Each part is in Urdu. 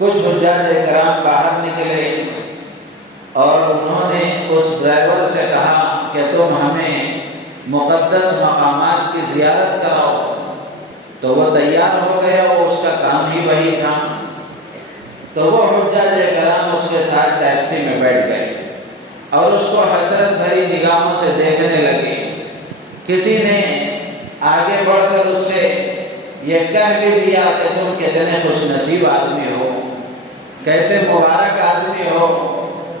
کچھ حجاج کرام باہر نکلے اور انہوں نے اس ڈرائیور سے کہا کہ تم ہمیں مقدس مقامات کی زیارت کراؤ، تو وہ تیار ہو گیا، وہ اس کا کام ہی وہی تھا۔ تو وہ حجاج کرام اس کے ساتھ ٹیکسی میں بیٹھ گئے اور اس کو حسرت بھری نگاہوں سے دیکھنے لگے۔ کسی نے آگے بڑھ کر اس سے یہ کہہ بھی دیا کہ تم کتنے خوش نصیب آدمی ہو، کیسے مبارک آدمی ہو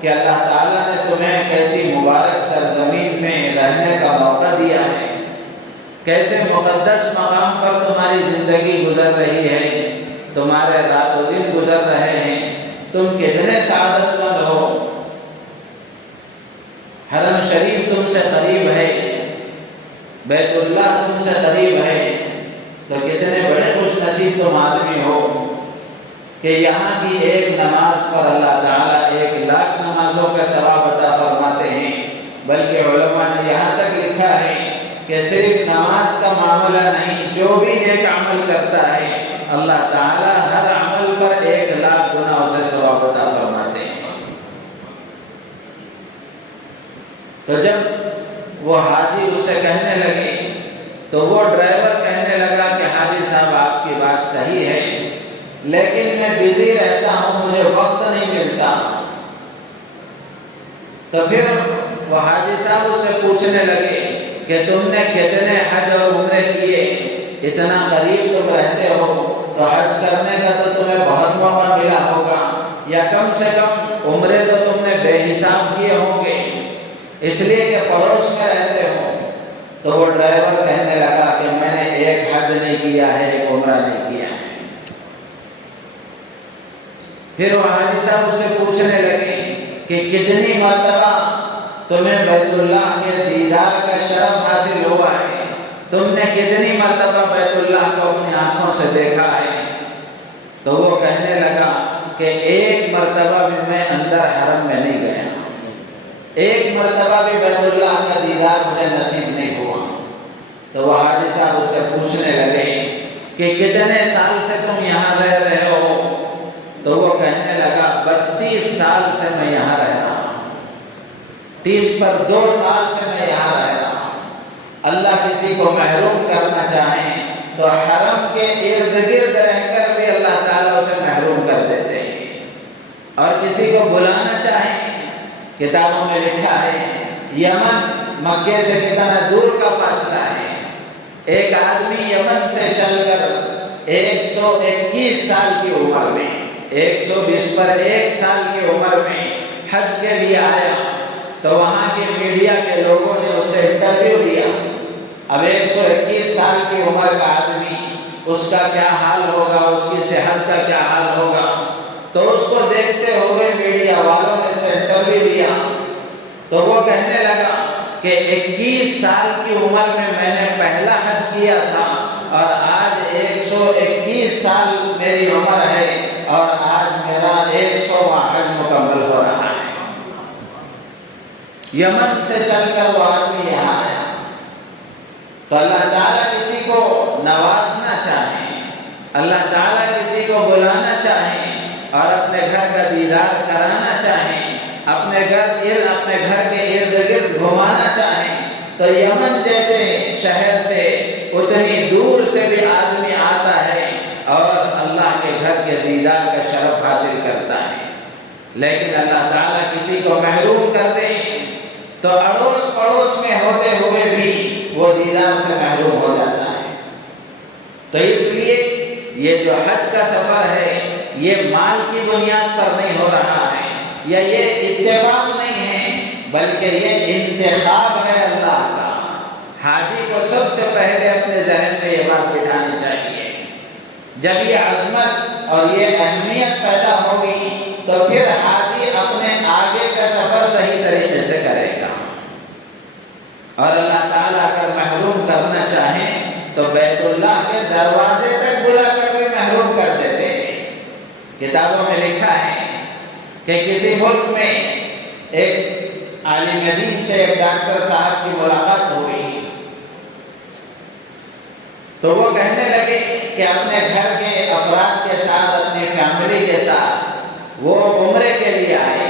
کہ اللہ تعالیٰ نے تمہیں کیسی مبارک سرزمین میں رہنے کا موقع دیا ہے، کیسے مقدس مقام پر تمہاری زندگی گزر رہی ہے، تمہارے رات و دن گزر رہے ہیں، تم کتنے سعادت مند ہو، حرم شریف تم سے قریب ہے، بیت اللہ تم سے قریب ہے، تو کتنے بڑے خوش نصیب تم آدمی ہو کہ یہاں کی ایک نماز پر اللہ تعالیٰ 1,00,000 نمازوں کا ثواب عطا فرماتے ہیں۔ بلکہ علماء نے یہاں تک لکھا ہے کہ صرف نماز کا معاملہ نہیں، جو بھی نیک عمل کرتا ہے اللہ تعالیٰ ہر عمل پر 1,00,000 گنا اسے ثواب عطا فرماتے ہیں۔ تو جب وہ حاجی اس سے کہنے لگے تو وہ ڈرائیور کہنے لگا کہ حاجی صاحب آپ کی بات صحیح ہے، لیکن میں بزی رہتا ہوں، مجھے وقت نہیں ملتا۔ تو پھر وہ حاجی صاحب اس سے پوچھنے لگے کہ تم نے کتنے حج اور عمرے کیے، اتنا قریب تم رہتے ہو تو حج کرنے کا تو تمہیں بہت موقع ملا ہوگا، یا کم سے کم عمرے تو تم نے بے حساب کیے ہوں گے، اس لیے کہ پڑوس میں رہتے ہو۔ تو وہ ڈرائیور کہنے لگا کہ میں نے ایک حج نہیں کیا ہے، ایک عمرہ نہیں کیا ہے۔ پھر وہ حاجی صاحب اس سے پوچھنے لگے کہ کتنی مرتبہ تمہیں بیت اللہ کے دیدار کا شرف حاصل ہوا ہے، تم نے کتنی مرتبہ بیت اللہ کو اپنی آنکھوں سے دیکھا ہے؟ تو وہ کہنے لگا کہ ایک مرتبہ بھی میں اندر حرم میں نہیں گیا، ایک مرتبہ بھی بیت اللہ کا دیدار مجھے نصیب نہیں ہوا۔ تو وہ حاجی صاحب اس سے پوچھنے لگے کہ کتنے سال سے تم یہاں رہ رہے ہو؟ تو وہ کہنے لگا 32 سال سے میں یہاں رہ رہا ہوں، 30 پر 2 سال سے میں یہاں رہ رہا ہوں۔ اللہ کسی کو محروم کرنا چاہیں تو حرم کے ارد گرد رہ کر بھی اللہ تعالیٰ اسے محروم کر دیتے ہیں، اور کسی کو بلانا چاہیں، کتابوں میں لکھا ہے یمن مکے سے کتنا دور کا فاصلہ ہے، ایک آدمی یمن سے چل کر 121 سال کی عمر میں، 120 پر 1 سال کی عمر میں حج کے لیے آیا، تو وہاں کے میڈیا کے لوگوں نے اس سے انٹرویو لیا۔ اب 121 سال کی عمر کا آدمی، اس کا کیا حال ہوگا، اس کی صحت کا کیا حال ہوگا؟ تو اس کو دیکھتے ہوئے میڈیا والوں نے اس سے انٹرویو لیا، تو وہ کہنے لگا کہ 21 سال کی عمر میں نے پہلا حج کیا تھا، اور آج 121 سال میری عمر ہے، اور آج میرا 100واں حج مکمل ہو رہا ہے۔ یمن سے چل کر وہ آدمی یہاں آیا۔ تو اللہ تعالیٰ کسی کو نوازنا چاہیں، اللہ تعالیٰ کسی کو بلانا چاہیں اور اپنے گھر کا دیدار کرانا چاہیں، اپنے گھر کے ارد گرد گھمانا چاہیں، تو یمن جیسے شہر سے اتنی دور سے بھی آدمی آتا ہے اور اللہ کے گھر کے دیدار کا شرف حاصل کرتا ہے۔ لیکن اللہ تعالیٰ کسی کو محروم کر دے تو اڑوس پڑوس میں ہوتے ہوئے بھی وہ دیدار سے محروم ہو جاتا ہے۔ تو اس لیے یہ جو حج کا سفر ہے یہ مال کی بنیاد پر نہیں ہو رہا ہے، یا یہ اتفاق نہیں ہے، بلکہ یہ انتخاب ہے اللہ کا۔ حاجی کو سب سے پہلے اپنے ذہن میں یہ بات بٹھانی چاہیے۔ جب یہ عظمت اور یہ اہمیت پیدا ہوگی تو پھر حاجی اپنے آگے کا سفر صحیح طریقے سے کرے گا۔ اور اللہ تعالیٰ اگر محروم کرنا چاہیں تو بیت اللہ کے دروازے تک بلا کر بھی محروم کر دیتے ہیں۔ کتابوں میں لکھا ہے کہ کسی ملک میں ایک عالم دین سے ایک ڈاکٹر صاحب کی ملاقات ہوئی، تو وہ کہنے لگے کہ اپنے گھر کے افراد کے ساتھ، اپنی فیملی کے ساتھ وہ عمرے کے لیے آئے۔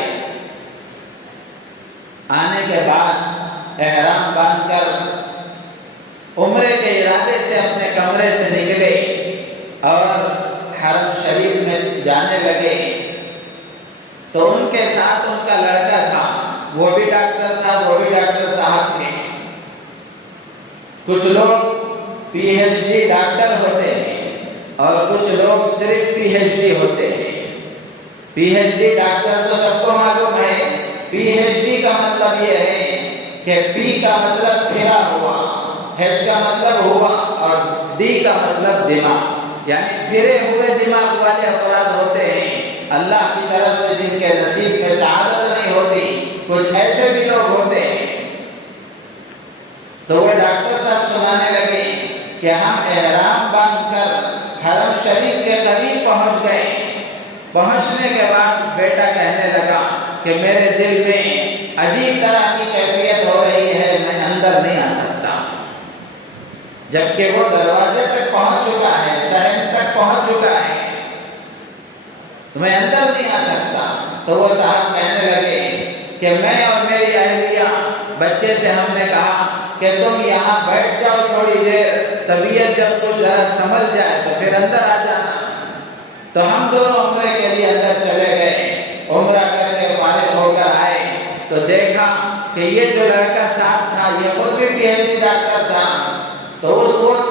آنے کے بعد احرام باندھ کر عمرے کے ارادے سے اپنے کمرے سے نکلے اور حرم شریف میں جانے لگے، تو ان کے ساتھ ان کا لڑکا تھا، وہ بھی ڈاکٹر تھا، وہ بھی ڈاکٹر صاحب تھے۔ کچھ لوگ پی ایچ ڈی ڈاکٹر ہوتے ہیں اور کچھ لوگ صرف پی ایچ ڈی ہوتے ہیں۔ پی ایچ ڈی ڈاکٹر تو سب کو معلوم ہے، پی ایچ ڈی کا مطلب یہ ہے کہ پی کا مطلب پھرا ہوا، ایچ کا مطلب ہوا اور ڈی کا مطلب دماغ، یعنی پھرے ہوئے دماغ والے افراد ہوتے ہیں۔ اللہ کی طرف سے جن کے نصیب میں سعادت نہیں ہوتی، کچھ ایسے بھی لوگ ہوتے ہیں۔ تو وہ ڈاکٹر صاحب سنانے لگے کہ ہم احرام باندھ کر حرم شریف کے قریب پہنچ گئے۔ پہنچنے کے بعد بیٹا کہنے لگا کہ میرے دل میں عجیب طرح کی کیفیت ہو رہی ہے، میں اندر نہیں آ سکتا، جبکہ وہ دروازے تک پہنچ چکا ہے، صحن تک پہنچ چکا ہے، تو میں اندر نہیں آ سکتا۔ تو وہ صاحب کہنے لگے کہ میں اور میری اہلیہ بچے سے ہم نے کہا کہ تم یہاں بیٹھ جاؤ تھوڑی دیر، طبیعت جب کچھ ذرا سنبھل جائے تو پھر اندر آ جانا۔ تو ہم دونوں عمرے کے لیے اندر چلے گئے، عمرہ کر کے فارغ ہو کر آئے تو دیکھا کہ یہ جو لڑکا ساتھ تھا یہ خود بھی پی ایچ ڈی ڈاکٹر تھا۔ تو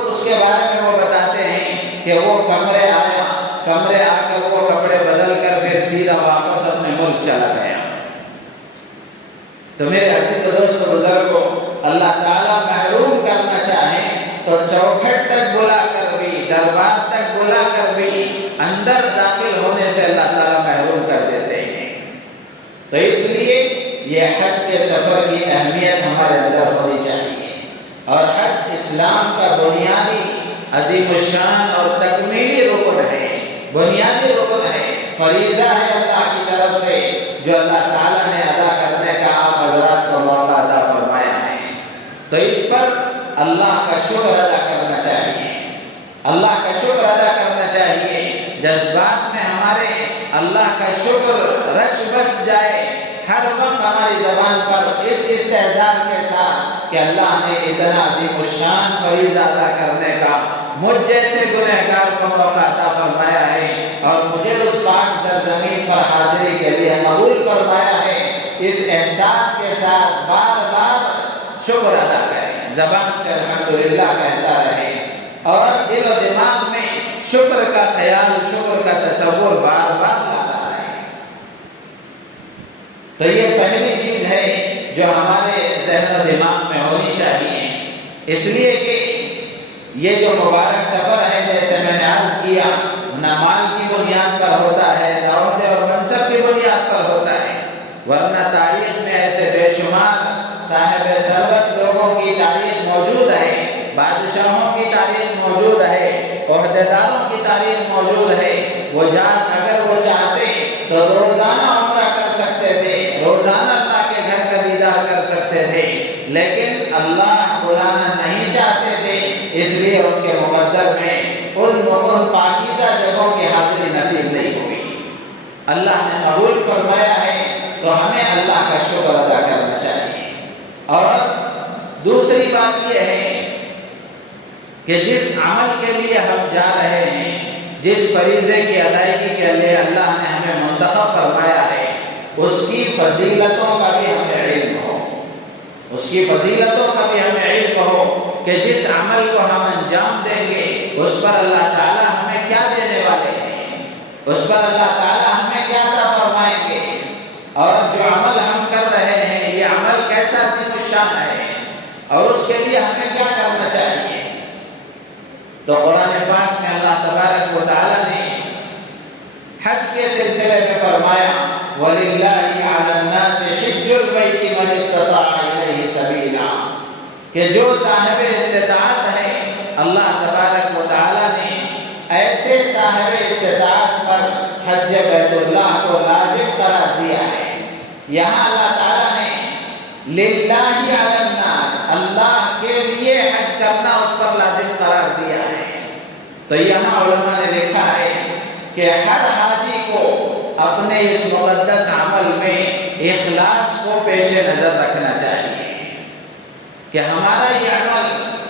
اس کے بارے میں وہ بتاتے ہیں کہ وہ کمرے آیا، کمرے آ کر وہ کپڑے بدل کر پھر سیدھا واپس اپنے ملک چلا گیا۔ تو میرے عزیز و دوست و بزرگوں، اللہ تعالیٰ محروم کرنا چاہیں تو چوکھٹ تک بلا کر بھی، دربار تک بلا کر بھی اندر داخل ہونے سے اللہ تعالیٰ محروم کر دیتے ہیں۔ تو اس لیے یہ حج کے سفر کی اہمیت ہمارے اندر ہونی چاہیے، اور حج اسلام کا بنیادی عظیم الشان اور تکمیلی رکن ہے، بنیادی رکن ہے، فریضہ ہے اللہ کی طرف سے جو اللہ تعالیٰ نے ادا کرنے کا آپ حضرات کو موقع عطا فرمایا ہے۔ تو اس پر اللہ کا شکر ادا کرنا چاہیے، اللہ کا شکر ادا کرنا چاہیے۔ جذبات میں ہمارے اللہ کا شکر رچ بس جائے، ہر وقت ہماری زبان پر اس استحضار کے ساتھ کہ اللہ نے اتنا عظیم الشان فریضہ ادا کرنے کا مجھ جیسے گنہگار کو موقع عطا فرمایا ہے اور مجھے اس پاک سرزمین پر حاضری کے لیے قبول فرمایا ہے، اس احساس کے ساتھ بار بار شکر ادا کریں، زبان سے الحمدللہ کہتا رہے اور دل و دماغ میں شکر کا خیال، شکر کا تصور بار بار لاتا رہے۔ تو یہ پہلی چیز ہے جو ہمارے ذہن و دماغ میں ہونی چاہیے، اس لیے کہ یہ جو مبارک سفر ہے جیسے میں نے عرض کیا، نہ مال کی بنیاد پر ہوتا ہے، نہ عہدے اور منصب کی بنیاد پر ہوتا ہے، ورنہ تاریخ میں ایسے بے شمار صاحب ثروت لوگوں کی تاریخ موجود ہے، بادشاہوں کی تاریخ موجود ہے، عہدیداروں کی تاریخ موجود ہے۔ وہ اگر وہ چاہتے تو روزانہ عمرہ کر سکتے تھے، روزانہ اللہ کے گھر کا دیدار کر سکتے تھے، لیکن اللہ بلانا نہیں چاہتے تھے، اس لیے ان کے مقدر میں ان پاکیزہ جگہوں کی حاضری نصیب نہیں ہوئی۔ اللہ نے قبول فرمایا ہے تو ہمیں اللہ کا شکر ادا کرنا چاہیے۔ اور دوسری بات یہ ہے کہ جس عمل کے لیے ہم جا رہے ہیں، جس فریضے کی ادائیگی کے لیے اللہ نے ہمیں منتخب فرمایا ہے، اس کی فضیلتوں کا بھی ہمیں علم ہو، اس کی فضیلتوں کا بھی ہمیں علم ہو کہ جس عمل کو ہم انجام دیں گے اس پر اللہ تعالیٰ ہمیں کیا دینے والے ہیں، اس پر اللہ تعالیٰ ہمیں کیا عطا فرمائیں گے، اور جو عمل ہم کر رہے ہیں یہ عمل کیسا عظیم الشان ہے اور اس کے لیے ہمیں کیا کرنا چاہیے۔ تو قرآن پاک میں اللہ تبارک و تعالیٰ نے حج کے سلسلے میں فرمایا وَلِلَّهِ عَلَى النَّاسِ حِجُّ الْبَيْتِ مَنِ اسْتَطَاعَ إِلَيْهِ سَبِيلًا، کہ جو صاحب استطاعت ہے، اللہ تبارک و تعالیٰ نے ایسے صاحب استطاعت پر حج بیت اللہ کو لازم قرار دیا ہے۔ یہاں اللہ تعالیٰ نے لِلَّهِ عَلَى النَّاسِ، اللہ کے لیے حج کرنا اس پر لازم قرار دیا ہے۔ تو یہاں علماء نے لکھا ہے کہ ہر حاجی کو اپنے اس مقدس عمل میں اخلاص کو پیش نظر رکھنا چاہیے کہ ہمارا یہ عمل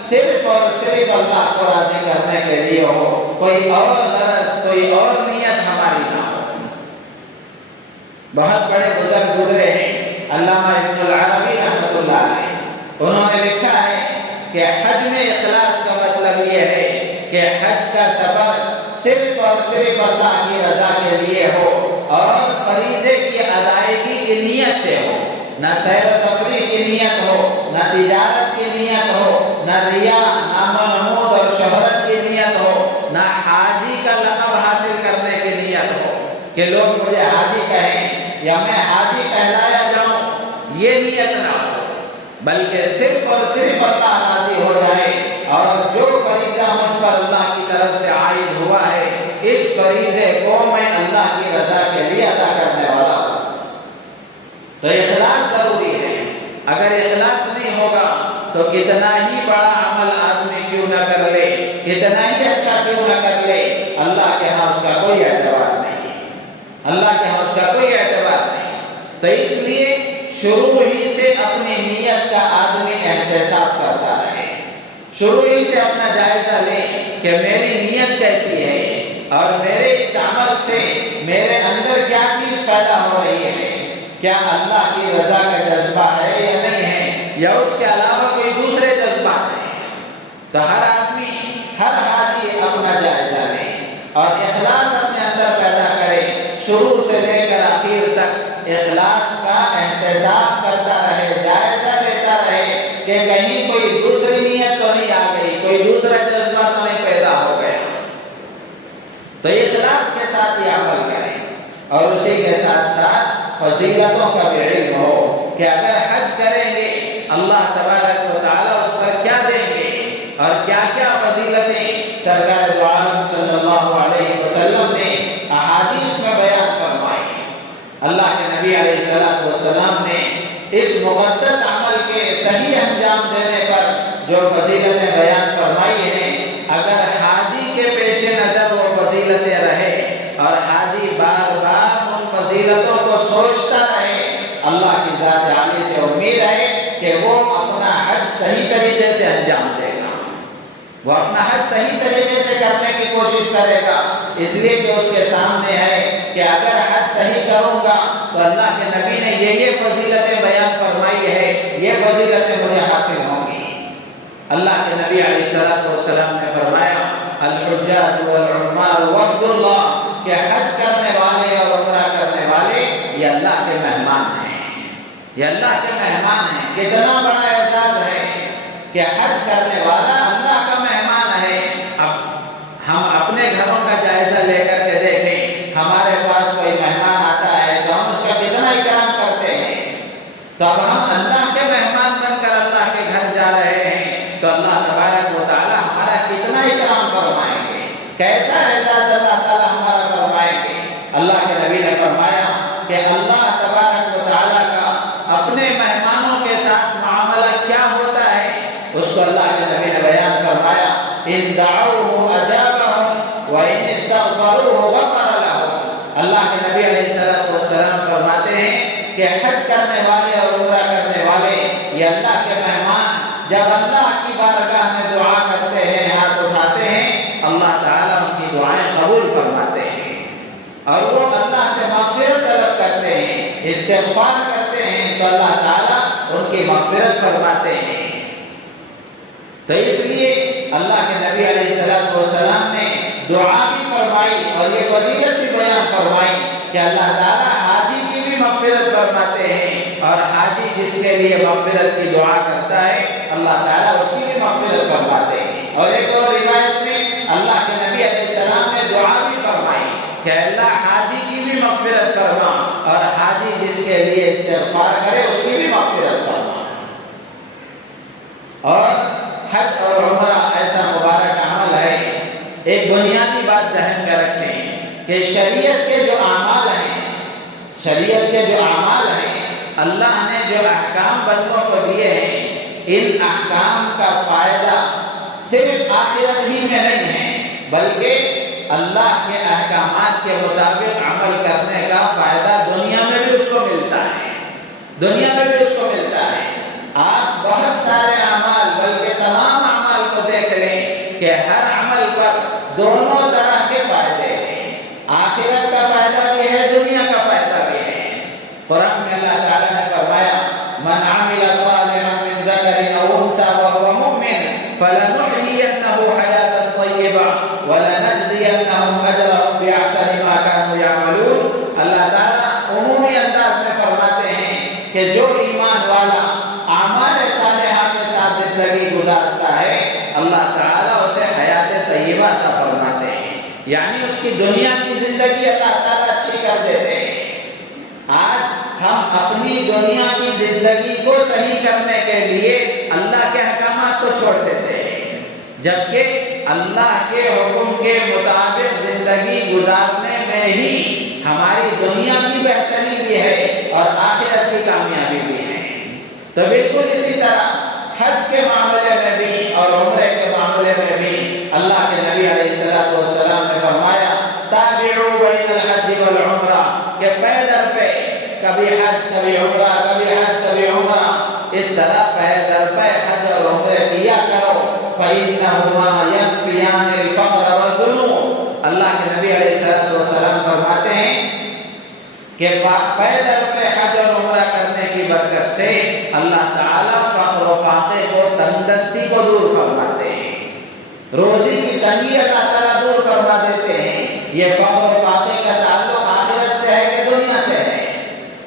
صرف اور صرف اللہ کو راضی کرنے کے لیے ہو، کوئی اور غرض، کوئی اور نیت ہماری نہ ہو۔ بہت بڑے بزرگ گزرے ہیں، علامہ ابن العربی رحمۃ اللہ علیہ، انہوں نے لکھا ہے کہ حج میں اخلاص کا مطلب یہ ہے کہ حج کا سفر صرف اور صرف اللہ کی رضا کے لیے ہو اور فریضے کی ادائیگی کی نیت سے ہو، نہ سیر و تفریح کی نیت ہو، نہ تجارت کی نیت ہو، نہ ریا، نام و نمود اور شہرت کی نیت ہو، نہ حاجی کا لقب حاصل کرنے کی نیت ہو کہ لوگ مجھے حاجی کہیں یا میں حاجی کہلایا جاؤں، یہ نیت نہ ہو، بلکہ صرف اور صرف اللہ راضی ہو جائے اور جو فریضہ مجھ پر اللہ کی طرف سے عائد ہوا ہے اس فریضے کو میں اللہ کی رضا کے لیے ادا کرنے والا ہوں۔ تو اخلاص ضروری ہے۔ اگر اخلاص نہیں ہوگا تو کتنا ہی بڑا عمل آدمی کیوں نہ کر لے، کتنا ہی اچھا کیوں نہ کر لے، اللہ کے ہاں اس کا کوئی اعتبار نہیں، اللہ کے ہاں اس کا کوئی اعتبار نہیں۔ تو اس لیے شروع ہی سے اپنی نیت کا آدمی احتساب کرتا رہے، شروع ہی سے اپنا جائزہ لے کہ میری نیت کیسی ہے اور میرے اس عمل سے میرے اندر کیا چیز پیدا ہو رہی ہے، کیا اللہ کی رضا کا جذبہ ہے یا نہیں ہے، یا اس کے علاوہ کوئی دوسرے جذبات ہیں۔ تو ہر آدمی، ہر حاجی اپنا جائزہ لے اور اخلاص اپنے اندر پیدا کرے، شروع سے لے کر آخر تک اخلاص کا احتساب کرتا رہے، جائزہ لیتا رہے کہ کہیں کوئی دوسری نیت تو نہیں آ گئی، کوئی دوسرا جذبہ تو نہیں پیدا ہو گیا۔ تو اخلاص کے ساتھ یہ عمل کریں اور اسی کے ساتھ ساتھ فضیلتوں کا بھی علم ہو کہ اگر حج کریں گے اللہ تبارک و تعالیٰ اس پر کیا دیں گے اور کیا کیا فضیلتیں سرکار دو عالم صلی اللہ علیہ وسلم نے احادیث میں بیان فرمائی۔ اللہ کے نبی علیہ السلام نے اس مقدس عمل کے صحیح انجام دینے پر جو فضیلتیں بیان فرمائی ہیں، اگر حاجی کے پیش نظر وہ فضیلتیں رہے اور حاجی بار بار ان فضیلتوں کو سوچتا رہے، اللہ کی ذات عالی سے امید ہے کہ وہ اپنا حج صحیح طریقے سے انجام دے گا، وہ اپنا حج صحیح طریقے سے کرنے کی کوشش کرے گا، اس لیے کہ اس کے سامنے ہے کہ اگر حج صحیح کروں گا تو اللہ کے نبی نے یہ فضیلتیں بیان فرمائی ہے، یہ فضیلتیں مجھے حاصل ہوں گی۔ اللہ کے نبی علیہ السلام نے فرمایا الحجاج والعمار وفد اللہ، کہ حج کرنے والے اور عمرہ کرنے والے یہ اللہ کے مہمان ہیں، یہ اللہ کے مہمان ہیں۔ کتنا بڑا اعزاز ہے کہ حج کرنے والا اللہ کا مہمان ہے۔ اب ہم اپنے گھروں کا جائزہ لے کر کے دیکھیں، ہمارے پاس کوئی مہمان آتا ہے تو ہم اس کا کتنا اکرام کرتے ہیں، تو اب ہم اللہ کے مہمان بن کر اللہ کے گھر جا رہے ہیں تو اللہ تبارک و تعالی ہمارا کتنا اکرام فرمائیں گے، کیسا اعزاز اللہ تعالی ہمارا فرمائیں گے۔ اللہ کے نبی نے فرمایا کہ اللہ تبارک و تعالی کا اپنے مہمانوں کے ساتھ معاملہ کیا ہوتا ہے، اس کو اللہ کے نبی نے بیان فرمایا ان دعوه اجابهم وان استغفروه غفر لهم۔ اللہ کے نبی علیہ السلام فرماتے ہیں کہ حج کرنے والے اور عمرہ کرنے والے یہ اللہ کے مہمان جب اللہ کی بارگاہ میں دعا کرتے ہیں، ہاتھ اٹھاتے ہیں، اللہ تعالیٰ ان کی دعائیں قبول فرماتے ہیں اور وہ اللہ سے مغفرت طلب کرتے ہیں، استغفار کرتے ہیں تو اللہ تعالیٰ ان کی مغفرت فرماتے ہیں۔ تو اس لیے اللہ کے نبی علیہ السلام نے دعا بھی فرمائی اور یہ فضیلت بھی بیان فرمائی کہ اللہ تعالیٰ حاجی کی بھی مغفرت فرماتے ہیں اور حاجی جس کے لیے مغفرت کی دعا کرتا ہے اللہ تعالیٰ اس کی بھی مغفرت فرماتے ہیں۔ اور ایک اور روایت میں اللہ کے نبی علیہ السلام نے دعا بھی فرمائی کہ اللہ حاجی کی بھی مغفرت فرما اور حاجی جس کے لیے استغفار کرے اس کی بھی مغفرت فرما۔ اور حج اور عمرہ ایسا مبارک عمل ہے، ایک بنیادی بات ذہن میں رکھیں کہ شریعت کے جو اعمال ہیں، شریعت کے جو اعمال ہیں، اللہ نے جو احکام بندوں کو دیے ہیں، ان احکام کا فائدہ صرف آخرت ہی میں نہیں ہے بلکہ اللہ کے احکامات کے مطابق عمل کرنے کا دونوں طرح کے فائدے ہیں، آخرت کا فائدہ بھی ہے، دنیا کا فائدہ بھی ہے۔ قرآن میں اللہ تعالیٰ نے فرمایا من عمل صالحا من ذکر او انثى وهو مؤمن فلنحيينه حیاتا طیبہ ولنجزینهم اجرهم باحسن ما كانوا يعملون۔ اللہ تعالیٰ عمومی انداز میں فرماتے ہیں کہ جو ایمان والا اعمال صالحہ کے ساتھ زندگی گزارتا ہے اللہ تعالیٰ اسے حیات طیبہ عطا فرماتے ہیں، یعنی اس کی دنیا کی زندگی اللہ تعالیٰ اچھی کر دیتے ہیں۔ آج ہم اپنی دنیا کی زندگی کو صحیح کرنے کے لیے اللہ کے احکامات کو چھوڑ دیتے ہیں، جبکہ اللہ کے حکم کے مطابق زندگی گزارنے میں ہی ہماری دنیا کی بہتری بھی ہے اور آخرت کی کامیابی بھی ہے۔ تو بالکل اسی طرح حج کے معاملے میں بھی اور عمرے کے معاملے میں بھی اللہ کے نبی علیہ السلام نے فرمایا تابعوا بین الحج والعمرہ، کہ پے در پہ کبھی حج کبھی عمرہ، کبھی حج کبھی عمرہ، اس طرح پے در پہ حج اور عمرے کیا کرو فإنهما ينفيان الفقر والذنوب۔ اللہ کے نبی علیہ السلام فرماتے ہیں کہ پے در پہ حج اور عمرہ کرنے کی برکت سے اللہ تعالیٰ فقر و فاقے کو، تندرستی کو دور فرماتے ہیں، روزی کی تنگی اللہ تعالیٰ دور فرما دیتے ہیں۔ یہ فقر و فاقے کا تعلق آخرت سے ہے کہ دنیا سے ہے؟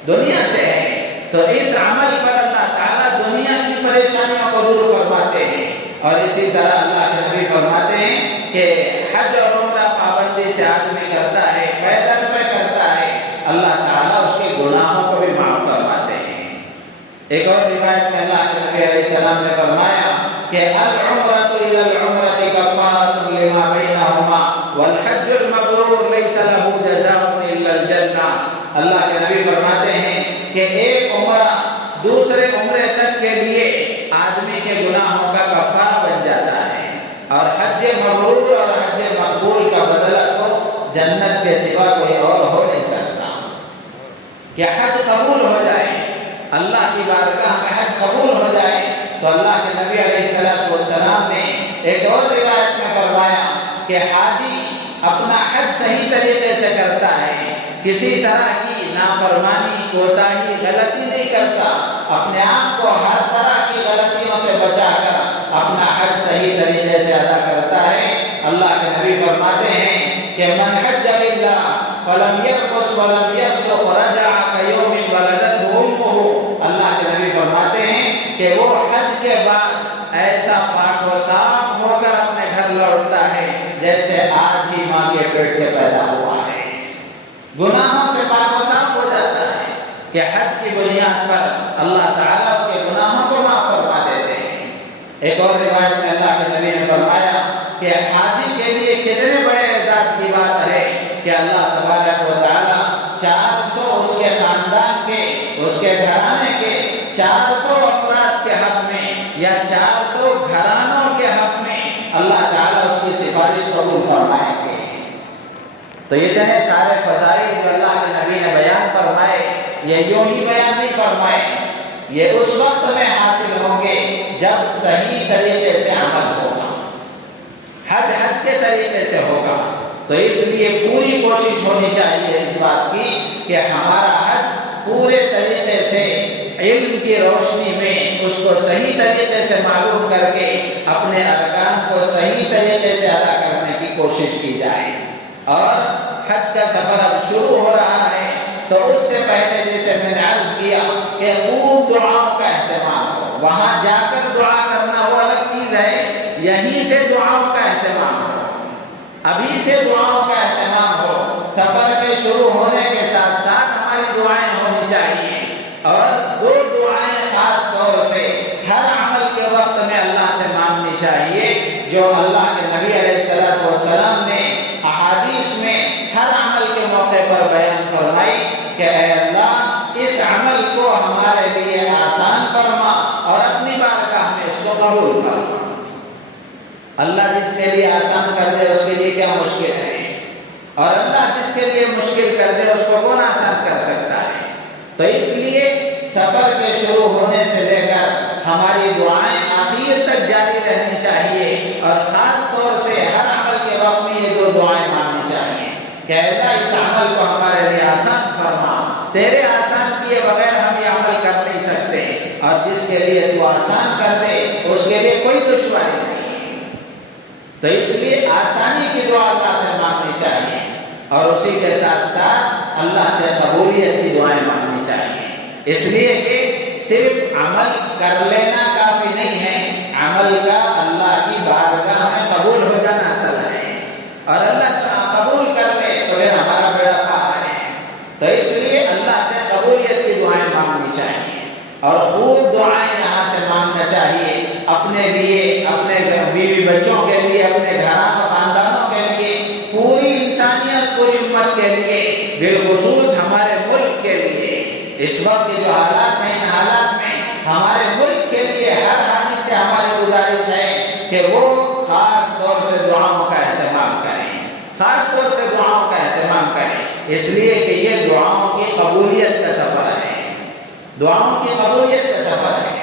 دنیا سے ہے۔ تو اس عمل پر اللہ تعالیٰ دنیا کی پریشانیوں کو دور فرماتے ہیں، اور اسی طرح اللہ کے نبی فرماتے ہیں کہ حج اور عمرہ پابندی سے آدمی کرتا ہے، پے در پہ کرتا ہے، اللہ تعالیٰ اس کے گناہوں کو بھی معاف فرماتے ہیں۔ ایک اور روایت میں اللہ کے نبی علیہ السلام نے فرمایا کہ العمرۃ الی العمرۃ کفارۃ لما بینہما والحج المبرور لیس لہ جزاء الا الجنہ۔ اللہ کے نبی فرماتے ہیں کہ ایک عمرہ دوسرے عمرے تک کے لیے آدمی کے گناہوں کا کفارہ بن جاتا ہے، اور حج مبرور اور حج مقبول کا بدلہ تو جنت کے سوا کوئی اور ہو نہیں سکتا۔ کہ حج قبول ہو جائے، اللہ کی بارگاہ میں حج قبول ہو جائے، تو اللہ کے نبی علیہ السلام نے ایک اور روایت میں فرمایا کہ حاجی اپنا حج صحیح طریقے سے کرتا ہے، کسی طرح کی نافرمانی، کوتاہی، غلطی نہیں کرتا، اپنے آپ کو ہر طرح کی غلطیوں سے بچا کر اپنا حج صحیح طریقے سے ادا کرتا ہے۔ اللہ کے نبی فرماتے ہیں کہ من حج للہ فلم یرفث ولم یفسق رجع کیوم ولدتہ امہ۔ اللہ کے نبی فرماتے ہیں کہ وہ حج کے بعد ایسا پاک و صاف ہو کر اپنے گھر لوٹتا ہے جیسے آج ہی ماں کے پیٹ سے پیدا ہوا ہے، گناہوں سے پاک و صاف ہو جاتا ہے۔ کہ حج کی بنیاد پر اللہ تعالیٰ اس کے گناہوں کو معاف فرما دیتے ہیں۔ ایک اور روایت میں اللہ کے نبی نے فرمایا کہ حاجی کے لیے کتنے بڑے اعزاز کی بات ہے کہ اللہ تبارک و تعالیٰ 400 اس کے خاندان کے، اس کے گھرانے کے 400 افراد کے حق میں یا 400 گھرانوں کے حق میں اللہ تعالیٰ اس کی سفارش قبول فرمائیں گے۔ تو یہ اتنے سارے فضائل جو اللہ کے نبی نے بیان فرمائے، یہ یوں ہی بیان نہیں فرمائے، یہ اس وقت میں حاصل ہوں گے جب صحیح طریقے سے عمل ہوگا، حج کے طریقے سے ہوگا۔ تو اس لیے پوری کوشش ہونی چاہیے اس بات کی کہ ہمارا حج پورے طریقے سے علم کی روشنی میں اس کو صحیح طریقے سے معلوم کر کے اپنے ارکان کو صحیح طریقے سے ادا کرنے کی کوشش کی جائے۔ اور حج کا سفر اب شروع ہو رہا ہے، تو اس سے پہلے جیسے میں نے عرض کیا کہ خوب دعاؤں کا اہتمام ہو، وہاں جا کر دعا کرنا وہ الگ چیز ہے، یہیں سے دعاؤں کا اہتمام ہو، ابھی سے دعاؤں کا اہتمام ہو۔ سفر کے شروع ہونے کے ساتھ ساتھ ہماری دعائیں ہونی چاہیے، اور 2 دعائیں خاص طور سے ہر عمل کے وقت میں اللہ سے مانگنی چاہیے، جو اللہ کے نبی علیہ السلام نے احادیث میں ہر عمل کے موقع پر بیان فرمائی کہ اے اللہ اس عمل کو ہمارے لیے آسان فرما اور اپنی بارگاہ میں اس کو قبول فرما۔ اللہ جس کے لیے آسان کر دے اس کے لیے کیا مشکل ہے، اور اللہ جس کے لیے مشکل کر دے اس کو کون آسان کر سکتا ہے۔ تو اس لیے سفر کے شروع ہونے سے لے کر ہماری دعائیں آخر تک جاری رہنی چاہیے، اور خاص طور سے ہر عمل کے وقت میں یہ دعائیں مانگنی چاہیے کہ اللہ اس عمل کو ہمارے لیے آسان فرما، تیرے آسان کیے بغیر ہم یہ عمل کر نہیں سکتے، اور جس کے لیے تو آسان کر دے اس کے لیے کوئی دشواری نہیں، تو اس لیے آسانی کی دعا اللہ سے مانگنی چاہیے، اور اسی کے ساتھ ساتھ اللہ سے قبولیت کی دعائیں مانگنی چاہیے، اس لیے کہ صرف عمل کر لینا کافی نہیں ہے، عمل کا اللہ کی بارگاہ میں قبول ہو جانا اصل ہے، اور اللہ قبول کر لے تو پھر ہمارا بیڑا پار ہے، تو اس لیے اللہ سے قبولیت کی دعائیں مانگنی چاہیے، اور خوب دعائیں یہاں سے مانگنا چاہیے اپنے لیے، اپنے بیوی بچوں کے لیے، اپنے گھرانوں خاندانوں کے لیے، پوری انسانیت، پوری امت کے لیے، بالخصوص ہمارے ملک کے لیے۔ اس وقت جو حالات ہیں، ان حالات میں ہمارے ملک کے لیے ہر حامی سے ہماری گزارش ہے کہ وہ خاص طور سے دعاؤں کا اہتمام کریں، خاص طور سے دعاؤں کا اہتمام کریں، اس لیے کہ یہ دعاؤں کی قبولیت کا سفر ہے، دعاؤں کی قبولیت کا سفر ہے۔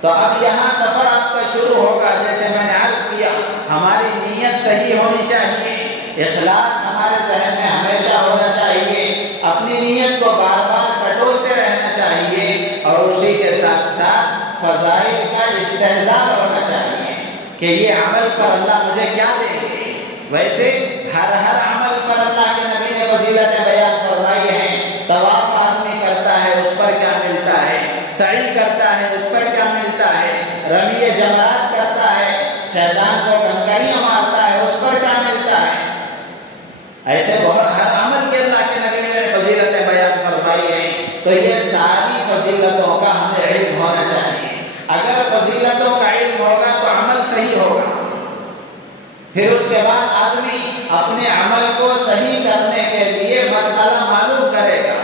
تو اب یہاں سفر آپ کا شروع ہوگا، جیسے میں نے عرض کیا، ہماری نیت صحیح ہونی چاہیے، اخلاص ہمارے ذہن میں ہمیشہ ہونا چاہیے، اپنی نیت کو بار بار ٹٹولتے رہنا چاہیے، اور اسی کے ساتھ ساتھ فضائل کا استحضار ہونا چاہیے کہ یہ عمل پر اللہ مجھے کیا دیں گے۔ ویسے ہر عمل پر اللہ کے نبی نے فضیلتیں بیان فرمائی ہیں، طواف آدمی کرتا ہے اس پر کیا ملتا ہے، سعی کرتا ہے اس پر کیا ملتا ہے، رمی جمرات کرتا ہے، شیطان کو کنکریاں مارتا ہے اس پر کیا ملتا ہے، ایسے بہت ہر عمل کے اللہ کے نبی نے فضیلتیں بیان فرمائی ہیں۔ تو یہ ساری فضیلتوں کا ہمیں علم ہونا چاہیے، اگر فضیلتوں کا علم ہوگا تو عمل صحیح ہوگا، پھر اس کے بعد آدمی اپنے عمل کو صحیح کرنے کے لیے مسئلہ معلوم کرے گا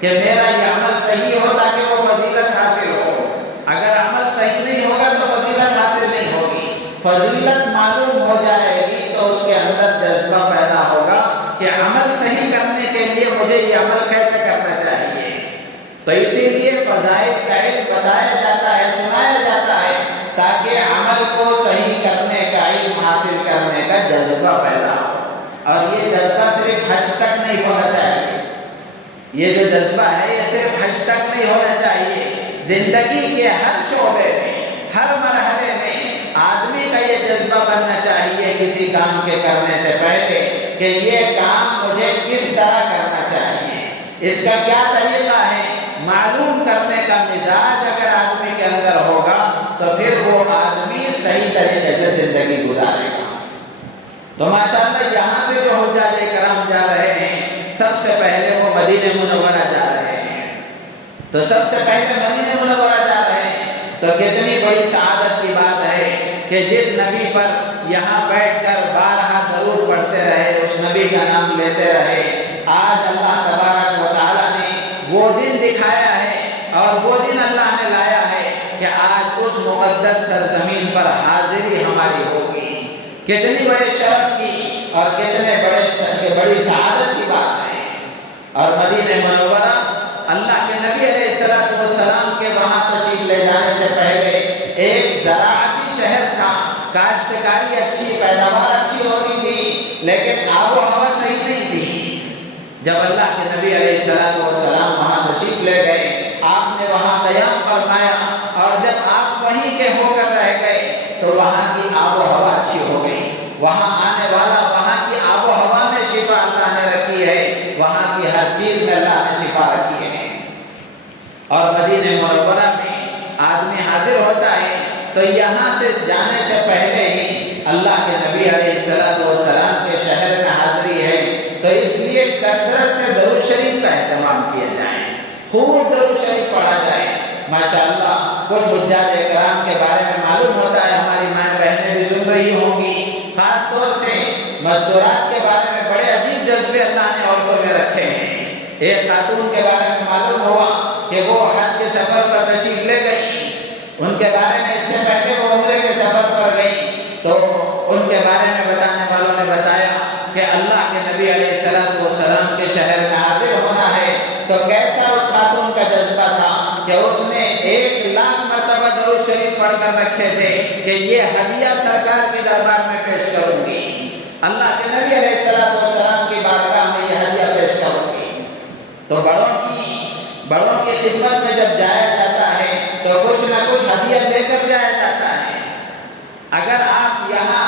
کہ میرا یہ عمل صحیح ہو تاکہ وہ فضیلت حاصل ہو، اگر عمل صحیح نہیں ہوگا تو فضیلت حاصل نہیں ہوگی، فضیلت معلوم ہو جائے گی تو اس کے اندر جذبہ پیدا ہوگا کہ عمل صحیح کرنے کے لیے مجھے یہ عمل کیسے کرنا چاہیے، تو اسی لیے فضائل کا علم بتایا جاتا ہے، سنایا جاتا ہے، تاکہ عمل کو صحیح کرنے کا علم حاصل کرنے کا جذبہ پیدا ہو، اور یہ جذبہ صرف حج تک نہیں ہونا چاہیے، یہ جو جذبہ ہے یہ صرف حج تک نہیں ہونا چاہیے، زندگی کے ہر شعبے میں، ہر مرحلے میں آدمی کا یہ جذبہ بننا چاہیے کسی کام کے کرنے سے پہلے کہ یہ کام مجھے کس طرح کرنا چاہیے، اس کا کیا طریقہ ہے، معلوم کرنے کا مزاج اگر آدمی کے اندر ہوگا تو پھر وہ آدمی صحیح طریقے سے زندگی گزارے گا۔ تو ماشاءاللہ یہاں سے جو حجاج کرام جا رہے ہیں، سب سے پہلے وہ مدینہ منورہ جا رہے ہیں، تو سب سے پہلے مدینہ منورہ جا رہے ہیں، تو کتنی بڑی سعادت کی بات ہے کہ جس نبی پر یہاں بیٹھ کر بارہا درود پڑھتے رہے، اس نبی کا نام لیتے رہے، آج اللہ تبارک و تعالیٰ نے وہ دن دکھایا ہے اور وہ دن اللہ نے لایا ہے کہ آج اس مقدس سرزمین پر حاضری ہماری ہوگی۔ کتنی بڑے شرف کی اور کتنے بڑی سعادت کی بات ہے۔ اور مدینہ منورہ اللہ کے نبی علیہ السلام کے وہاں تشریف لے جانے سے پہلے ایک زراعتی شہر تھا، کاشتکاری اچھی، پیداوار اچھی ہوتی تھی، لیکن آب و ہوا صحیح نہیں تھی۔ جب اللہ کے نبی علیہ السلام وہاں تشریف لے گئے، آپ نے وہاں قیام فرمایا، اور جب آپ وہیں کے ہو کر رہ گئے تو وہاں کی آب و ہوا اچھی ہو گئی، وہاں آنے والا، وہاں کی آب و ہوا میں شفا اللہ نے رکھی ہے، وہاں کی ہر چیز میں اللہ نے شفا رکھی ہے۔ اور مدینہ منورہ میں آدمی حاضر ہوتا ہے تو یہاں سے جانے سے پہلے ہی اللہ کے نبی علیہ السلام کے شہر میں حاضری ہے، تو اس لیے کثرت سے درود شریف کا اہتمام کیا جائے، خوب درود شریف پڑھا جائے۔ ماشاءاللہ کچھ حجاج کرام کے بارے میں معلوم ہوتا ہے، ہماری مائیں بہنیں بھی سن رہی ہوں گی، خاص طور سے مزدورات کے بارے میں بڑے عجیب جذبے اللہ نے عورتوں میں رکھے ہیں۔ ایک خاتون کے بارے میں معلوم ہوا کہ وہ حج کے سفر پر تشریف لے گئی، ان کے بارے میں اس سے پہلے وہ عمرے کے سفر پر گئی، تو ان کے بارے میں بتانے والوں نے بتایا کہ اللہ کے نبی علیہ السلام کے شہر میں حاضر ہونا ہے، تو کیسا اس خاتون کا جذبہ تھا کہ اس نے 1,00,000 مرتبہ درود شریف پڑھ کر رکھے تھے کہ یہ ہدیہ سرکار کے دربار میں پیش کروں گی۔ اللہ کے نبی علیہ السلام کی بارگاہ میں یہ ہدیہ پیش کروں گی۔ تو بڑوں کی خدمت میں جب جایا جاتا ہے تو کچھ نہ کچھ ہدیہ لے کر جایا جاتا ہے۔ اگر آپ یہاں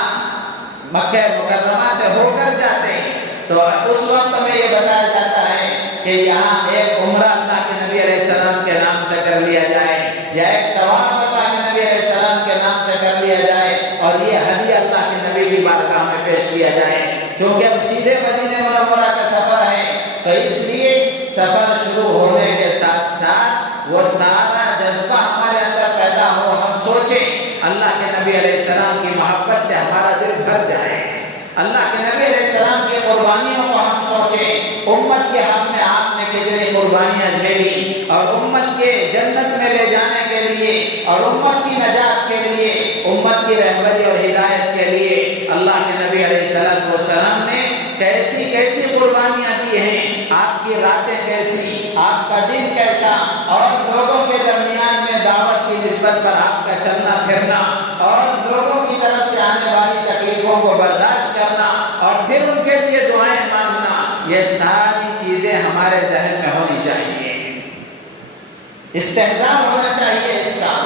مکہ مکرمہ سے ہو کر جاتے تو اس وقت میں یہ بتایا جاتا ہے کہ یہاں ایک عمرہ اللہ کے نبی علیہ السلام کے نام سے کر لیا جائے، یا ایک طواف اللہ کے نبی علیہ السلام کے نام سے کر لیا جائے، اور یہ ہدیہ اللہ کے نبی کی بارگاہ میں پیش کیا جائے۔ چونکہ اب سیدھے مدینہ منورہ کا سفر ہے تو اس لیے سفر شروع ہونے کے ساتھ ساتھ وہ سارا جذبہ ہمارے اندر پیدا ہو، ہم سوچیں اللہ کے نبی علیہ السلام کی محبت سے ہمارا دل بھر جائے، اللہ کے نبی علیہ السلام کی قربانیوں کو ہم سوچیں، امت کے حق میں آپ نے کتنی قربانیاں جھیلی، اور امت کے جنت میں لے جانے کے لیے اور امت کی نجات کے لیے، امت کی رہبری اور ہدایت کے لیے اللہ کے نبی علیہ السلام نے کیسی کیسی قربانیاں دی ہیں، آپ کی راتیں کیسی، آپ کا دن کیسا، اور لوگوں کے درمیان میں دعوت کی نسبت پر آپ کا چلنا پھرنا، اور لوگوں کی طرف سے آنے والی تکلیفوں کو برداشت کرنا، اور پھر ان کے لیے دعائیں مانگنا، یہ ساری چیزیں ہمارے ذہن میں ہونی چاہیے، استحضار ہونا چاہیے اس کا۔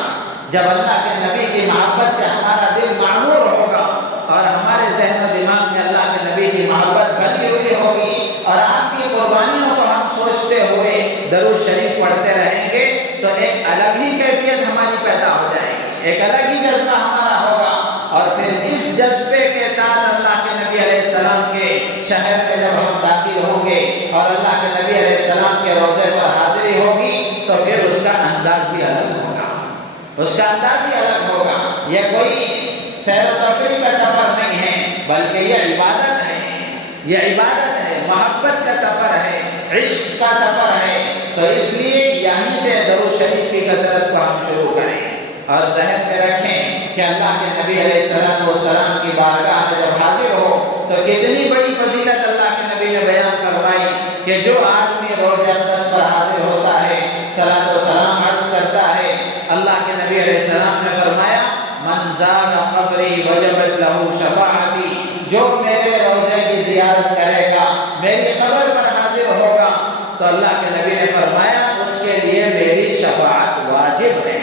جب اللہ کے نبی کی محبت سے ہمارا دل معمور ہوگا اور ہمارے ذہن و دماغ میں اللہ کے نبی کی محبت بھری ہوئی ہوگی، اور آپ کی قربانیوں کو ہم سوچتے ہوئے درود شریف پڑھتے رہیں گے، تو ایک الگ ہی کیفیت ہماری پیدا ہو جائے گی، ایک الگ ہی جذبہ ہمارا ہوگا، اور پھر اس جذبے کے ساتھ اللہ کے نبی علیہ السلام کے شہر میں جب ہم داخل ہوں گے اور اللہ کے نبی علیہ السلام کے روضے پر حاضری ہوگی، تو پھر اس کا انداز بھی الگ ہوگا، اس کا انداز ہی الگ ہوگا۔ یہ کوئی سیر و تفریح کا سفر نہیں ہے، بلکہ یہ عبادت ہے، یہ عبادت ہے، محبت کا سفر ہے، عشق کا سفر ہے۔ تو اس لیے یہیں سے درود شریف کی کثرت کو ہم شروع کریں، اور ذہن میں رکھیں کہ اللہ کے نبی علیہ السلام کی بارگاہ میں جب حاضر ہو تو کتنی بڑی فضیلت اللہ کے نبی نے بیان فرمائی کہ جو آدمی روز اقدس پر حاضر ہوتا ہے، صلاۃ و سلام عرض کرتا ہے، اللہ کے نبی علیہ السلام نے فرمایا من زار قبری وجبت لہ شفاعتی، جو میرے روضے کی زیارت کرے گا، میری قبر پر حاضر ہوگا، تو اللہ کے نبی نے فرمایا اس کے لیے میری شفاعت واجب ہے،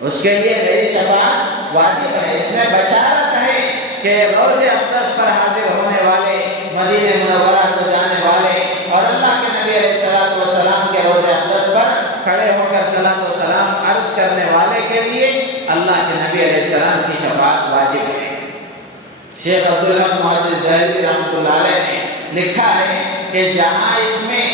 اس کے لیے میری شفاعت واجب ہے۔ اس میں بشارت ہے کہ روز اقدس پر حاضر ہونے والے، مدینہ منورہ کو جانے والے، اور اللہ کے نبی علیہ السلام کے روز اقدس پر کھڑے ہو کر صلاۃ و سلام عرض کرنے والے کے لیے اللہ کے نبی علیہ السلام کی شفاعت واجب ہے۔ شیخ عبدالحق محدث دہلوی رحمۃ اللہ علیہ نے لکھا ہے کہ جہاں اس میں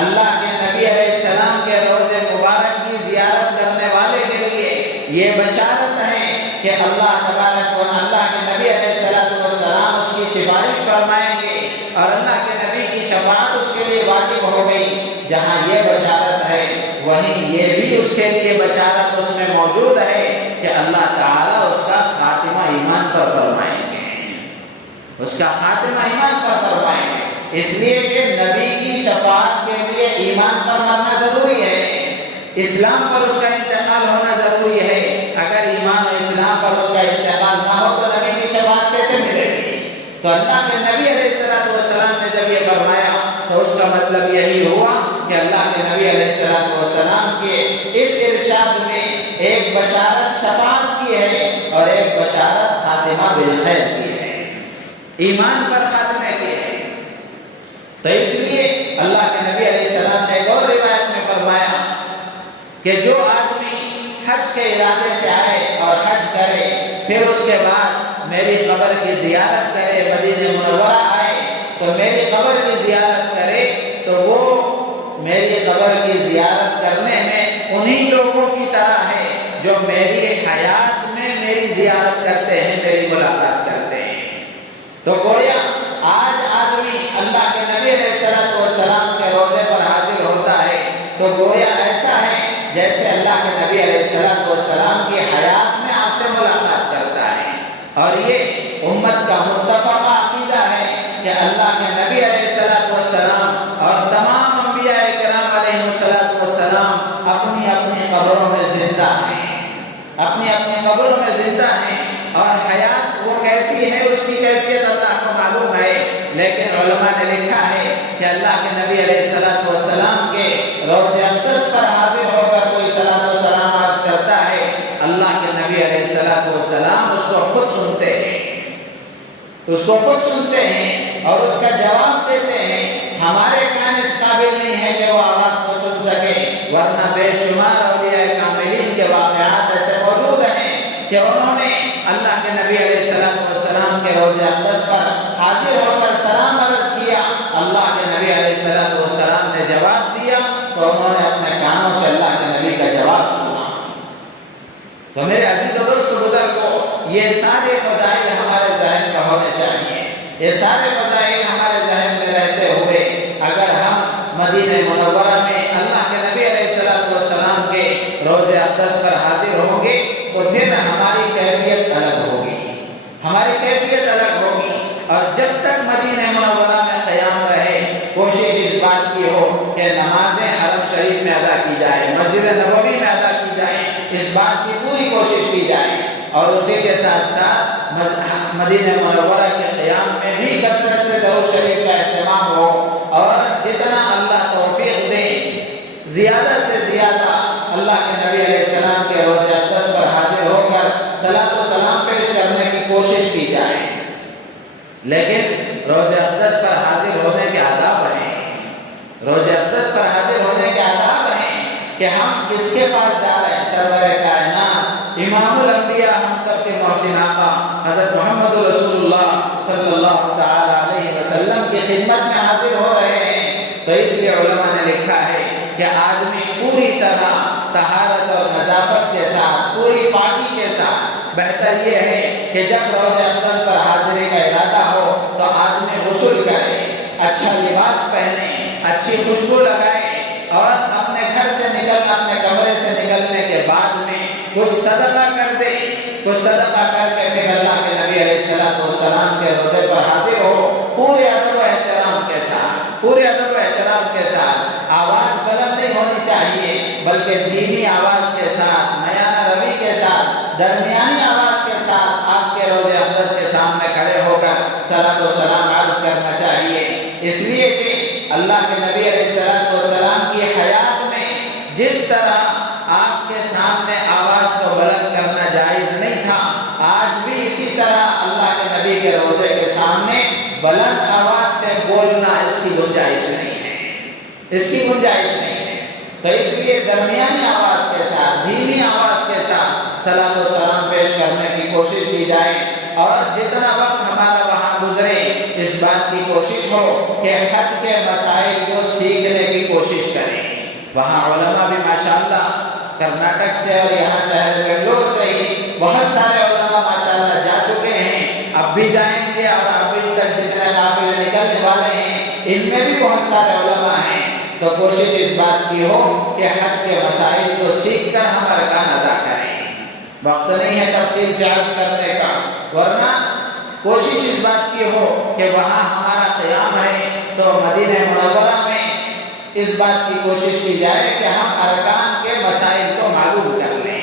اللہ کے نبی علیہ السلام کے روز مبارک کی زیارت کرنے والے کے لیے یہ بشارت ہے کہ اللہ تبارک و اللہ کے نبی علیہ السلام اس کی سفارش فرمائیں گے اور اللہ کے نبی کی شفاعت اس کے لیے واجب ہو گئی، جہاں یہ بشارت ہے وہیں یہ بھی اس کے لیے بشارت اس میں موجود ہے کہ اللہ تعالیٰ اس کا خاتمہ ایمان پر فرمائیں گے، اس کا خاتمہ ایمان پر فرمائیں گے۔ اس لیے کہ نبی کی شفاعت کے لیے ایمان پر مرنا ضروری ہے، اسلام پر اس کا انتقال ہونا ضروری ہے۔ اگر ایمان و اسلام پر اس کا انتقال نہ ہو تو نبی کی شفاعت کیسے ملے گی؟ تو اللہ کے نبی علیہ السلام نے جب یہ فرمایا تو اس کا مطلب یہی ہوا کہ اللہ کے نبی علیہ السلام کے اس ارشاد میں ایک بشارت شفاعت کی ہے اور ایک بشارت خاتمہ بالخیر کی ہے، ایمان پر خاتمے کی ہے۔ تو اس لیے اللہ کے نبی علیہ السلام نے ایک اور روایت میں فرمایا کہ جو آدمی حج کے ارادے سے آئے اور حج کرے، پھر اس کے بعد میری قبر کی زیارت کرے، مدینہ منورہ آئے تو میری قبر کی زیارت کرے، تو وہ میری قبر کی زیارت کرنے میں انہی لوگوں کی طرح ہے جو میری حیات میں میری زیارت کرتے ہیں، میری ملاقات کرتے ہیں۔ تو گویا آج آدمی اللہ کے نبی علیہ السلام کے روضے پر حاضر ہوتا ہے تو گویا ایسا ہے جیسے اللہ کے نبی علیہ السلام کی حیات میں آپ سے ملاقات کرتا ہے۔ اور یہ امت کا متفق عقیدہ ہے کہ اللہ کے نبی علیہ السلام اور تمام انبیاء کرام علیہ السلام اپنی اپنی قبروں میں زندہ ہیں، اپنی اپنی قبروں میں زندہ ہیں، اور حیات وہ کیسی ہے اس کی کیفیت اللہ لیکن علماء نے لکھا ہے کہ اللہ کے نبی علیہ السلام کے روز اقدس پر حاضر ہو کر کوئی صلاۃ و سلام عرض کرتا ہے، اللہ کے نبی علیہ السلام اس کو خود سنتے ہیں، اس کو خود سنتے ہیں اور اس کا جواب دیتے ہیں۔ ہمارے کان اس قابل نہیں ہے کہ وہ آواز کو سن سکے، ورنہ بے شمار اولیاء کاملین کے واقعات ایسے موجود ہیں کہ انہوں نے اللہ کے نبی علیہ السلام کے روز اقدس پر حاضر ہو کر سلام عرض کیا، اللہ کے نبی علیہ السلام نے جواب دیا تو انہوں نے اپنے کانوں سے اللہ کے نبی کا جواب سنا۔ تو میرے عزیز و دوست بزرگوں، یہ سارے فضائل ہمارے ذہن میں ہونے چاہیے، یہ سارے فضائل ہمارے ذہن میں رہتے ہوئے اگر ہم مدینہ منورہ میں اللہ کے نبی علیہ السلام کے روز اقدس پر حاضر ہوں گے تو پھر ہماری کیفیت الگ ہوگی، ہماری کیفیت الگ ہوگی۔ اور جب تک مدینہ منورہ میں قیام رہے، کوشش اس بات کی ہو کہ نمازیں حرم شریف میں ادا کی جائے، مسجد نبوی میں ادا کی جائے، اس بات کی پوری کوشش کی جائے، اور اسی کے ساتھ ساتھ مدینہ منورہ کے قیام میں بھی کثرت سے درود شریف کا اہتمام ہو، اور جتنا اللہ توفیق دے زیادہ سے زیادہ اللہ کے نبی علیہ السلام کے روز اقدس پر حاضر ہو کر صلاۃ و سلام پیش کرنے کی کوشش کی جائے۔ لیکن روز اقدس پر حاضر ہونے کے آداب ہیں، روز اقدس پر حاضر ہونے کے آداب ہیں کہ ہم کس کے پاس جا رہے ہیں۔ سرور کائنات امام الانبیاء ہم سب کے محسن آقا حضرت محمد رسول اللہ صلی اللہ تعالی علیہ وسلم کی خدمت میں حاضر ہو رہے ہیں، تو اس لیے علماء نے لکھا ہے کہ آدمی پوری طرح طہارت اور نظافت کے ساتھ، پوری پاکی کے ساتھ، بہتر یہ ہے کہ جب روز اقدس پر حاضری کا ارادہ ہو تو آدمی غسل کرے، اچھا لباس پہنے، اچھی خوشبو لگائے، اور اپنے گھر سے اپنے کمرے سے نکلنے کے بعد میں کچھ صدقہ کر دے، کچھ صدقہ کر کے پھر اللہ کے نبی علیہ السلام کے روزے پر حاضر ہو، پورے ادب و احترام کے ساتھ، پورے ادب و احترام کے ساتھ۔ آواز بلند نہیں ہونی چاہیے بلکہ دھیمی آواز کے ساتھ، میانہ روی کے ساتھ، درمیانی آواز کے ساتھ آپ کے روز اقدس کے سامنے کھڑے ہو کر صلاۃ و سلام عرض کرنا چاہیے، اس لیے کہ اللہ کے نبی علیہ السلام کی حیات میں جس طرح آپ کے سامنے آواز کو بلند کرنا جائز نہیں تھا، آج بھی اسی طرح اللہ کے نبی کے روزے کے سامنے بلند آواز سے بولنا اس کی گنجائش نہیں ہے، اس کی گنجائش نہیں ہے۔ تو اس لیے درمیانی آواز کے ساتھ، دھیمی آواز کے ساتھ صلاۃ و سلام پیش کرنے کی کوشش کی جائے، اور جتنا وقت ہمارا وہاں گزرے اس بات کی کوشش ہو کہ حج کے مسائل کو سیکھنے کی کوشش کریں۔ وہاں علماء بھی ماشاءاللہ کرناٹک سے اور یہاں شہر بنگلور سے ہی بہت سارے علماء ماشاءاللہ جا چکے ہیں، اب بھی جائیں گے، اور ابھی تک جتنے قافلے نکلنے والے ہیں ان میں بھی بہت سارے علماء ہیں۔ تو کوشش اس بات کی ہو کہ حج کے مسائل کو سیکھ کر ہم ارکان ادا کریں۔ وقت نہیں ہے تفصیل سے عرض کرنے کا، ورنہ کوشش اس بات کی ہو کہ وہاں ہمارا قیام ہے تو مدینہ منورہ میں اس بات کی کوشش کی جائے کہ ہم ارکان کے مسائل کو معلوم کر لیں،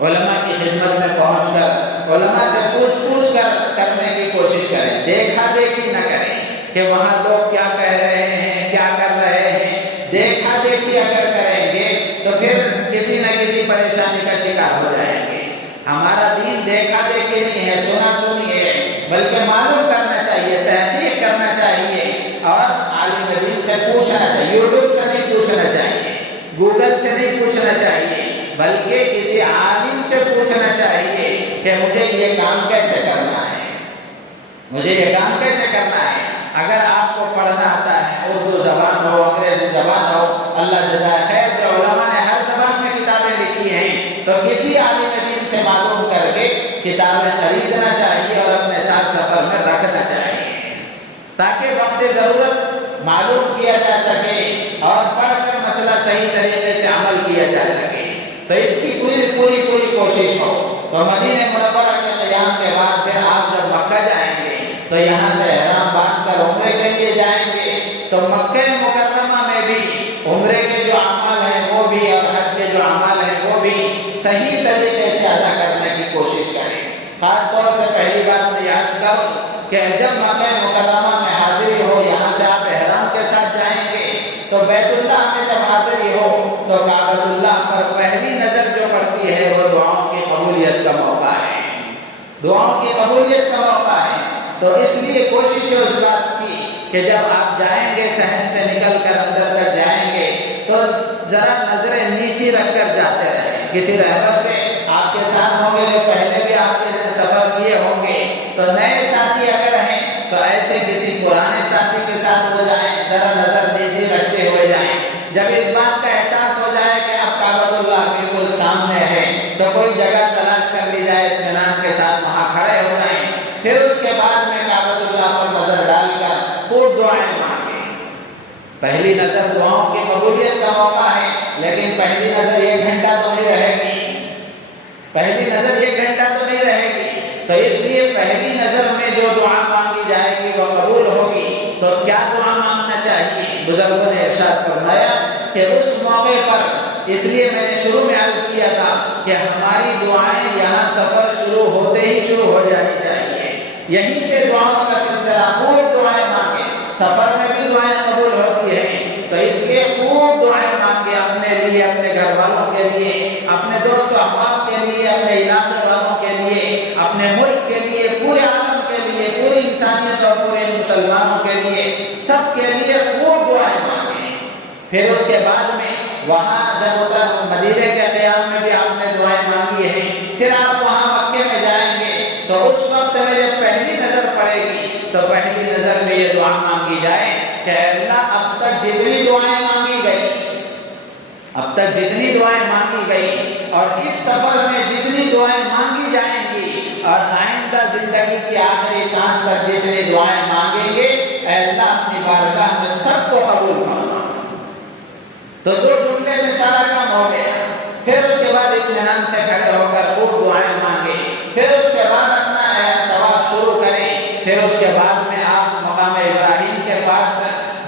علماء کی خدمت میں پہنچ کر علماء سے پوچھ کر کرنے کی کوشش کریں، دیکھا دیکھی نہ کریں کہ وہاں لوگ کیا کہہ رہے ہیں، کیا کر رہے ہیں۔ دیکھا دیکھی اگر کریں گے تو پھر کسی نہ کسی پریشانی کا شکار ہو جائیں گے۔ ہمارا دین دیکھا دیکھی نہیں ہے، سنا سنی ہے، بلکہ معلوم کرنا چاہیے، تحقیق کرنا چاہیے، اور عالم دین سے پوچھنا چاہیے۔ یوٹیوب سے نہیں پوچھنا چاہیے، گوگل سے نہیں پوچھنا چاہیے، بلکہ کسی عالم سے پوچھنا چاہیے کہ مجھے یہ کام کیسے کرنا ہے، مجھے یہ کام کیسے کرنا ہے۔ اگر آپ کو پڑھنا آتا ہے، اردو زبان ہو، انگریزی زبان ہو، اللہ جزائے خیر دے، علماء نے ہر زبان میں کتابیں لکھی ہیں، تو کسی عالم دین سے معلوم کر کے کتابیں خریدنا چاہیے اور اپنے ساتھ سفر میں رکھنا چاہیے، تاکہ وقت ضرورت معلوم کیا جا سکے اور پڑھ کر مسئلہ صحیح طریقے سے عمل کیا جا سکے۔ تو اس کی پوری کوشش ہو۔ تو مدینہ منورہ کے قیام کے بعد پھر آپ جب مکہ جائیں گے تو یہاں سے احرام باندھ کر عمرے کے لیے جائیں گے، تو مکہ مکرمہ میں بھی عمرے کے جو اعمال ہیں وہ بھی، اور حج کے جو اعمال ہیں وہ بھی صحیح طریقے سے ادا کرنے کی کوشش کریں۔ خاص طور سے پہلی بات میں یاد کروں کہ جب مکہ مکرمہ میں تو بیت اللہ میں جب حاضری ہو تو کعبۃ اللہ پر پہلی نظر جو پڑتی ہے وہ دعاؤں کی قبولیت کا موقع ہے، دعاؤں کی قبولیت کا موقع ہے۔ تو اس لیے کوشش ہے اس بات کی کہ جب آپ جائیں گے صحن سے نکل کر اندر تک جائیں گے تو ذرا نظریں نیچی رکھ کر جاتے رہیں، کسی رہبر سے آپ کے ساتھ ہوں گے جو پہلے بھی آپ کے سفر کیے ہوں گے، تو نئے ساتھی اگر ہیں تو ایسے کسی پرانے ساتھی کے ساتھ ہو جائیں، ذرا نظر نیچی رکھتے ہوئے جائیں۔ جب اس بات کا احساس ہو جائے کہ اب کعبۃ اللہ بالکل سامنے ہے تو کوئی جگہ تلاش کر لی جائے، اطمینان کے ساتھ وہاں کھڑے ہو جائیں، پھر اس کے بعد میں کعبۃ اللہ پر نظر ڈال کر خوب دعائیں مانگیں۔ پہلی نظر دعاؤں کی قبولیت کا موقع ہے، لیکن پہلی نظر 1 گھنٹہ تو نہیں رہے گی، پہلی نظر 1 گھنٹہ تو نہیں رہے گی، تو اس لیے پہلی نظر میں جو دعا مانگی جائے گی وہ قبول ہوگی۔ تو کیا دعا مانگنا چاہیے؟ بزرگوں نے ارشاد فرمایا کہ اس موقع پر، اس لیے میں نے شروع میں عرض کیا تھا کہ ہماری دعائیں یہاں سفر شروع ہوتے ہی شروع ہو جانی چاہیے، یہیں سے دعاؤں کا سلسلہ، خوب دعائیں مانگیں، سفر میں بھی دعائیں قبول ہوتی ہیں، تو اس لیے خوب دعائیں مانگیں اپنے لیے، اپنے گھر والوں کے لیے، اپنے دوست و احباب کے لیے، اپنے علاقے والوں کے لیے، اپنے ملک کے لیے، پورے عالم کے لیے، پوری انسانیت اور پورے مسلمانوں کے لیے، سب کے لیے خوب دعائیں مانگیں۔ پھر اس کے بعد میں وہاں جب مدینے کے قیام میں بھی آپ نے دعائیں مانگی ہیں، پھر آپ وہاں مکے میں جائیں گے تو اس وقت میں جب پہلی نظر پڑے گی تو پہلی نظر میں یہ دعا مانگی جائے کہ اللہ اب تک جتنی دعائیں مانگی گئی، اب تک جتنی دعائیں مانگی گئی اور اس سفر میں جتنی دعائیں مانگی جائیں گی اور آئندہ زندگی کی آخری سانس تک جتنی دعائیں مانگیں گے، اے اللہ اپنی بارگاہ میں سب کو قبول فرما۔ تو 2 جملے میں سارا کام ہو گیا۔ پھر اس کے بعد اطمینان سے کھڑے ہو کر خوب دعائیں مانگیں، پھر اس کے بعد اپنا طواف شروع کریں، پھر اس کے بعد میں آپ مقام ابراہیم کے پاس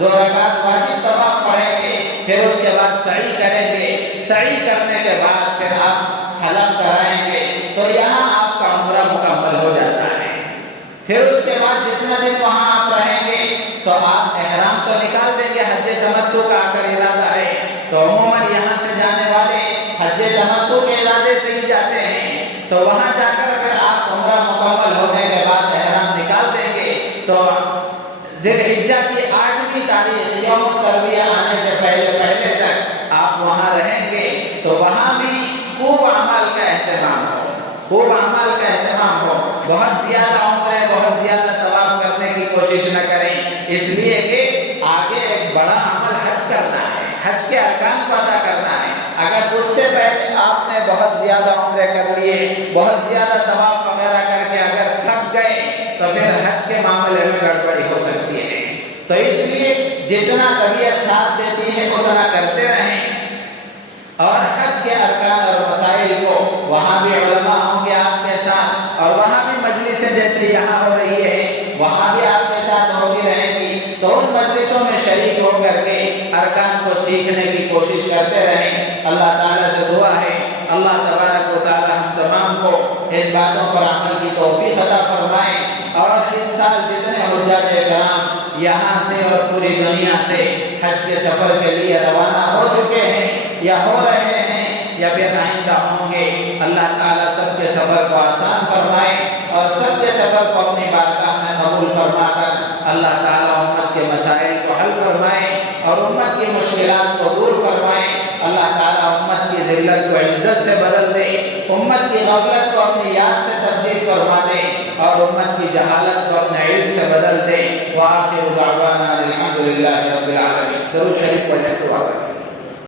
2 رکعت واجب طواف پڑھیں گے، پھر اس کے بعد سعی کریں گے، سعی کرنے کے بعد پھر آپ حلق کرائیں گے، تو یہاں آپ کا عمرہ مکمل ہو جاتا ہے۔ پھر اس کے بعد جتنا دن وہاں آپ رہیں گے تو آپ احرام تو نکال دیں گے، حج تمتع کا اگر ارادہ ہے تو عموماً یہاں سے جانے والے حج تمتع کے ارادے سے ہی جاتے ہیں، تو وہاں جا کر پھر آپ عمرہ مکمل ہونے کے بعد احرام نکال دیں گے، تو ذی الحجہ کی 8ویں تاریخ یوم الترویہ آنے سے پہلے تک آپ وہاں رہیں گے، تو وہاں بھی خوب اعمال کا اہتمام ہو، خوب اعمال کا اہتمام ہو، بہت زیادہ عمریں، بہت زیادہ طواف کرنے کی کوشش نہ کریں، اس لیے کہ آگے ایک بڑا عمل حج کرنا ہے، حج کے ارکان کو ادا کرنا ہے۔ اگر اس سے پہلے آپ نے بہت زیادہ عمرے کر لیے، بہت زیادہ طواف وغیرہ کر کے اگر تھک گئے تو پھر حج کے معاملے میں گڑبڑی ہو سکتی ہے، تو اس لیے جتنا طبیعت ساتھ دیتی ہے اتنا کرتے رہیں، اور حج کے ارکان اور مسائل کو وہاں بھی علماء ہوں گے آپ کے ساتھ، اور وہاں بھی مجلسیں جیسے یہاں ہو رہی ہے وہاں بھی آپ کے ساتھ ہوتی رہیں گی، تو ان مجلسوں میں شریک ہو کر کے ارکان کو سیکھنے کی کوشش کرتے رہیں۔ اللہ تعالیٰ سے دعا ہے اللہ تبارک و تعالیٰ ہم تمام کو ان باتوں پر عمل کی توفیق عطا فرمائیں، اور اس سال جتنے حجاج کرام یہاں سے اور پوری دنیا سے حج کے سفر کے لیے روانہ ہو چکے ہیں یا ہو رہے ہیں یا پھر آئندہ ہوں گے، اللہ تعالیٰ سب کے سفر کو آسان فرمائے اور سب کے سفر کو اپنی بارگاہ میں قبول فرما کر اللہ تعالیٰ امت کے مسائل کو حل فرمائے اور امت کی مشکلات کو دور فرمائے۔ اللہ تعالیٰ امت کی ذلت کو عزت سے بدل دے، امت کی غفلت کو اپنی یاد سے تبدیل فرما دے اور امت کی جہالت کو اپنے علم سے بدل دے۔ وآخر دعوانا الحمد للہ رب العالمین۔ درود شریف پڑھیں۔